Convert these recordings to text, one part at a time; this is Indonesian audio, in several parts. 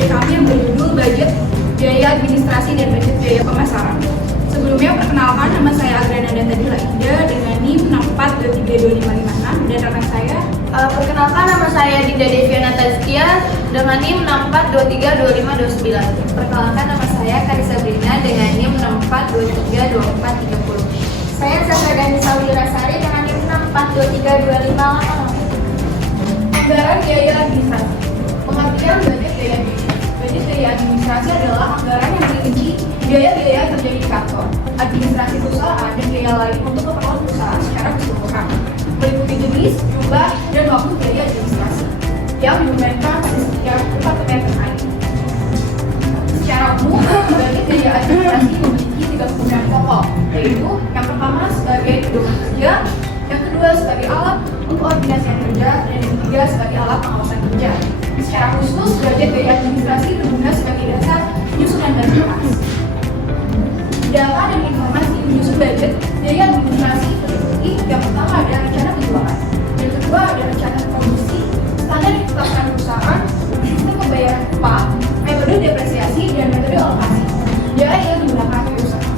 proyek kami yang berjudul Budget Biaya Administrasi dan Budget Biaya Pemasaran. Sebelumnya, perkenalkan, nama saya Agrana Data Lainda dengan NIM 64232556 dan rekan saya. Perkenalkan, nama saya Dinda Deviana Tazkia dengan NIM 64232529. Perkenalkan, nama saya Karisa Brina dengan NIM 64232430. Saya Sastra Ganisa Wirasari dengan NIM 64232580. Anggaran biaya administrasi. Pengertian budget biaya administrasi. Budget biaya administrasi adalah anggaran yang merinci biaya-biaya yang terjadi di kantor, administrasi perusahaan, dan biaya lain untuk keperluan perusahaan secara keseluruhan, meliputi jenis, jumlah, dan waktu biaya administrasi yang dibebankan pada setiap departemen terkait. Secara umum, budget biaya administrasi memiliki 3 kegunaan pokok, yaitu yang pertama sebagai pedoman kerja, yang kedua sebagai alat untuk koordinasi kerja, dan yang ketiga sebagai alat pengawasan kerja. Secara khusus, budget biaya administrasi berguna sebagai dasar penyusunan budget. Data dan informasi menyusun budget biaya administrasi meliputi yang pertama ada rencana penjualan, yang kedua ada rencana produksi, standar ditetapkan perusahaan, sistem pembayaran upah, metode depresiasi, dan metode alokasi biaya yang digunakan perusahaan.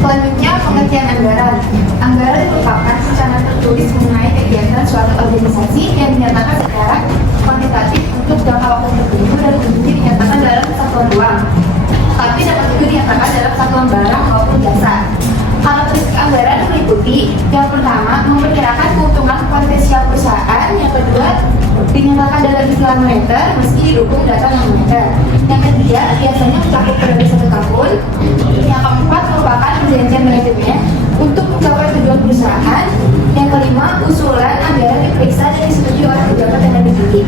Selanjutnya, pengertian anggaran. Anggaran merupakan rencana tertulis mengenai kegiatan suatu organisasi yang dinyatakan secara kuantitatif untuk jangka waktu tertentu dan umumnya dinyatakan dalam satuan uang, tapi dapat juga dinyatakan dalam satuan barang maupun jasa. Karakteristik anggaran meliputi yang pertama, memperkirakan keuntungan potensial perusahaan, yang kedua, dinyatakan dalam istilah moneter meski didukung data non-moneter, yang ketiga, biasanya mencakup periode 1 tahun, yang keempat, merupakan perjanjian manajemen untuk mencapai tujuan perusahaan, yang kelima, usulan anggaran diperiksa dan disetujui oleh pejabat yang lebih tinggi.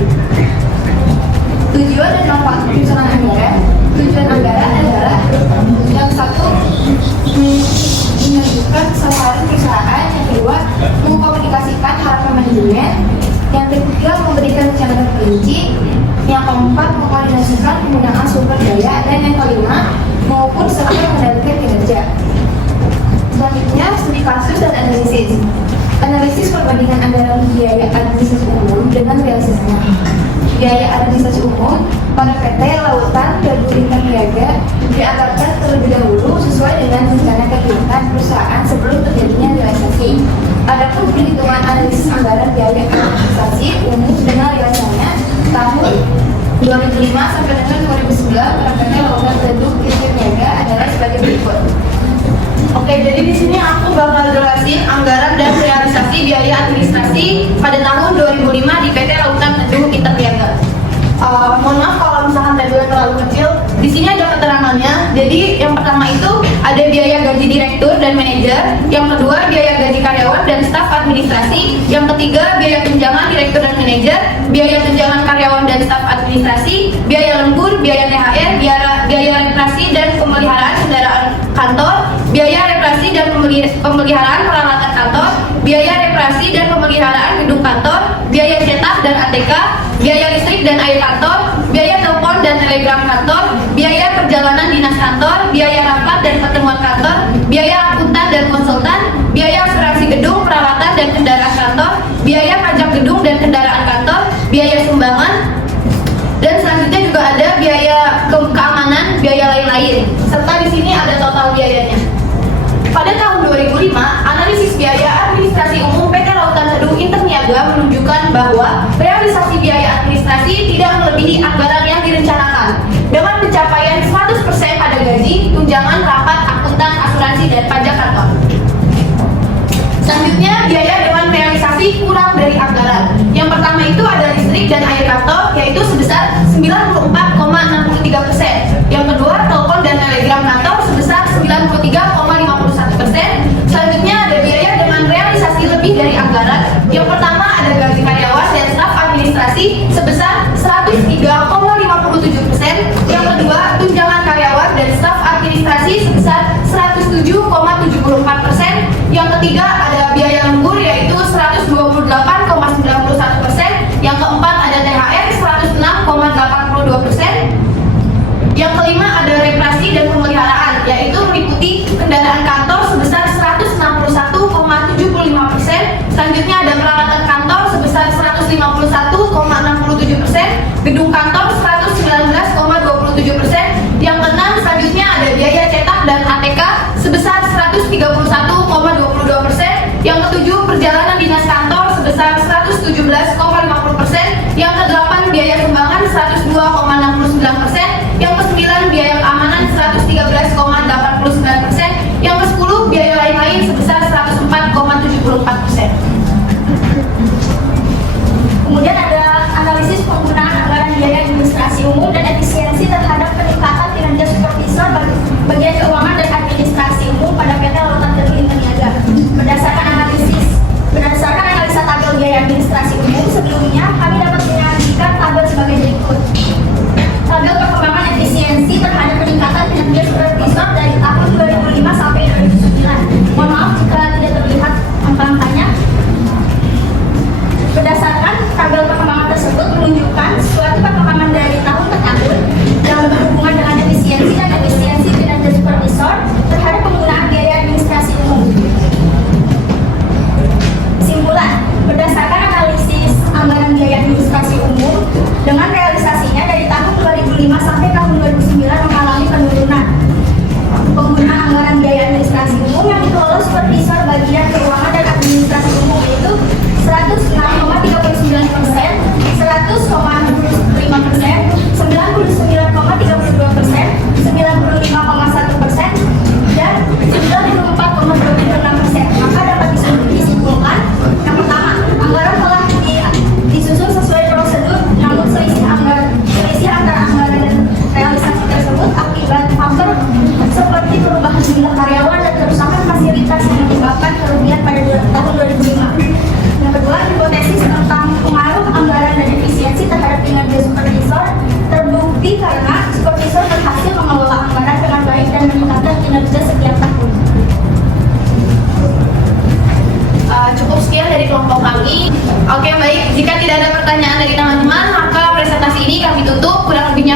Tujuan dan manfaat penyusunan anggaran. Tujuan anggaran adalah yang satu, menunjukkan sasaran perusahaan, yang kedua, mengkomunikasikan harapan manajemen, yang ketiga, memberikan rencana terperinci, yang keempat, mengkoordinasikan penggunaan sumber daya, dan yang kelima, mengukur serta mengendalikan kinerja. Selanjutnya, studi kasus dan analisis. Analisis perbandingan anggaran biaya administrasi umum dengan realisasinya. Biaya administrasi umum pada PT Lautan Perguringan Niaga dianggarkan terlebih dahulu sesuai dengan rencana kegiatan perusahaan sebelum terjadinya realisasi. Adapun perhitungan analisis anggaran biaya administrasi umum dengan realisasinya tahun 2005 sampai dengan 2009 pada PT Lautan Perguringan Niaga adalah sebagai berikut. Oke, jadi di sini aku bakal jelasin anggaran dan realisasi biaya administrasi pada tahun 2005 di PT Lautan Teduh Interniaga. Mohon maaf kalau misalkan tabelnya terlalu kecil. Di sini ada keterangannya. Jadi yang pertama itu ada biaya gaji direktur dan manajer, yang kedua biaya gaji karyawan dan staf administrasi, yang ketiga biaya tunjangan direktur dan manajer, biaya tunjangan karyawan dan staf administrasi, biaya lembur, biaya THR, biaya reparasi dan pemeliharaan kendaraan kantor, biaya reparasi dan pemeliharaan peralatan kantor, biaya reparasi dan pemeliharaan gedung kantor, biaya cetak dan ATK, biaya listrik dan air kantor, biaya telepon dan telegram kantor, biaya perjalanan dinas kantor, biaya rapat dan pertemuan kantor, biaya akuntan dan konsultan, biaya asuransi gedung, peralatan dan kendaraan kantor, biaya pajak gedung dan kendaraan kantor, biaya sumbangan, dan selanjutnya juga ada biaya keamanan, biaya lain-lain, serta di sini ada total biayanya. Pada tahun 2005, analisis biaya administrasi umum PT Lautan Teduh Interniaga menunjukkan bahwa realisasi biaya administrasi tidak melebihi anggaran yang direncanakan, dengan pencapaian 100% pada gaji, tunjangan, rapat, akuntan, asuransi, dan pajak kantor. Selanjutnya, biaya dengan realisasi kurang dari anggaran. Yang pertama itu ada listrik dan air kantor, yaitu sebesar 94,63%. Yang kedua, telepon dan telegram kantor sebesar 93,51%. Selanjutnya ada biaya dengan realisasi lebih dari anggaran. Yang pertama ada gaji karyawan dan staf administrasi sebesar 103,57%. Yang kedua, tunjangan karyawan dan staf administrasi sebesar 107,74%. Yang ketiga ada biaya lembur yaitu 128,91%. Yang keempat ada THR 106,82%. Yang kelima ada reparasi dan pemeliharaan, yaitu meliputi kendaraan kantor sebesar 161,75%. Selanjutnya ada peralatan kantor sebesar 151,67%, gedung kantor 119,86%,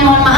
mohon maaf